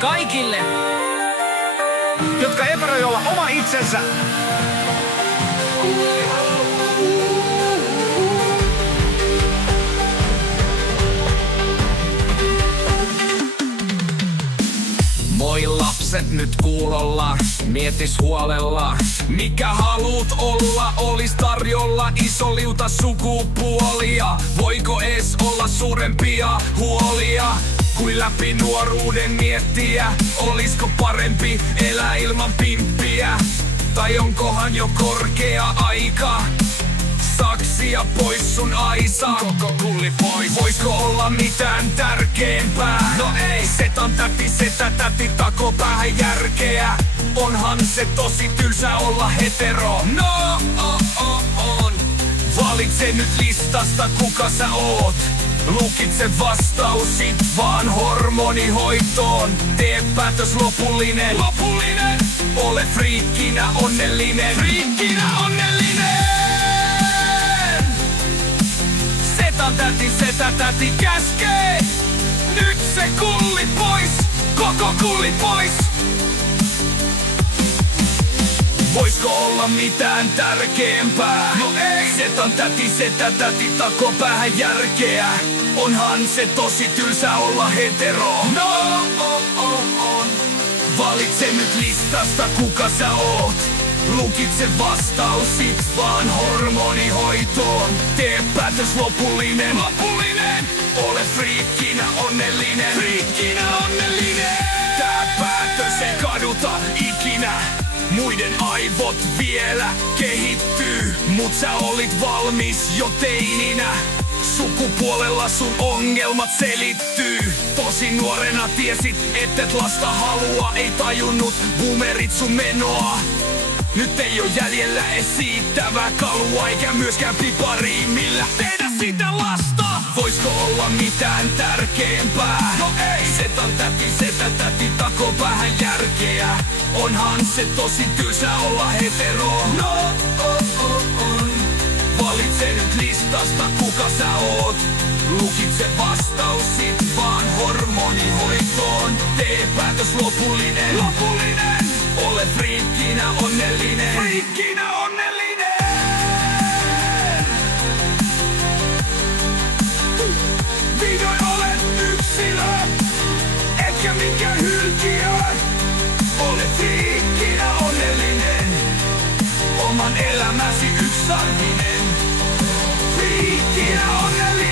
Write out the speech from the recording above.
kaikille, jotka epäröi olla oma itsensä. Moi lapset nyt kuulolla, mietis huolella. Mikä haluut olla, olis tarjolla iso liuta sukupuolia. Voiko ees olla suurempia huolia kuin läpi nuoruuden miettiä? Olisko parempi elää ilman pimppiä? Tai onkohan jo korkea aika saksia pois sun aisa? Koko kulli pois. Voisko olla mitään tärkeempää? No ei. Setan täti, setä täti, tako päähän järkeä. Onhan se tosi tylsä olla hetero. No on. Valitse nyt listasta kuka sä oot. Lukitse vastaus sit vaan hormonihoitoon. Tee päätös lopullinen. Ole friikkinä onnellinen. Setä täti käskee. Nyt se kulli pois. Koko kulli pois. Voisko olla mitään tärkeämpää? No ei. Setä täti, tako päähän järkeä. Onhan se tosi tylsä olla hetero. No on. Valitse nyt listasta kuka sä oot. Lukitse vastaus sit vaan hormonihoitoon. Tee päätös lopullinen. Ole friikkinä onnellinen. Tää päätös ei kaduta ikinä. Muiden aivot vielä kehittyy, mut sä olit valmis jo teininä. Sukupuolella sun ongelmat selittyy. Tosi nuorena tiesit, ettet lasta halua. Ei tajunnut boomerit sun menoa. Nyt ei oo jäljellä esittävää kalua, eikä myöskään pipari, millä tehdä sitä lasta. Voisko olla mitään tärkeämpää? No ei. Setä täti, tako päähän järkeä. Onhan se tosi tylsä olla hetero. No on. Valitse nyt listasta kuka sä oot. Lukitse vastaus sit vaan hormonihoitoon. Tee päätös lopullinen. Ole friikkinä onnellinen. Vihdoin olet yksilö, etkä minkä hylkiö. Ole friikkinä onnellinen. Oman elämäsi yksarvinen. Friikkinä onnellinen.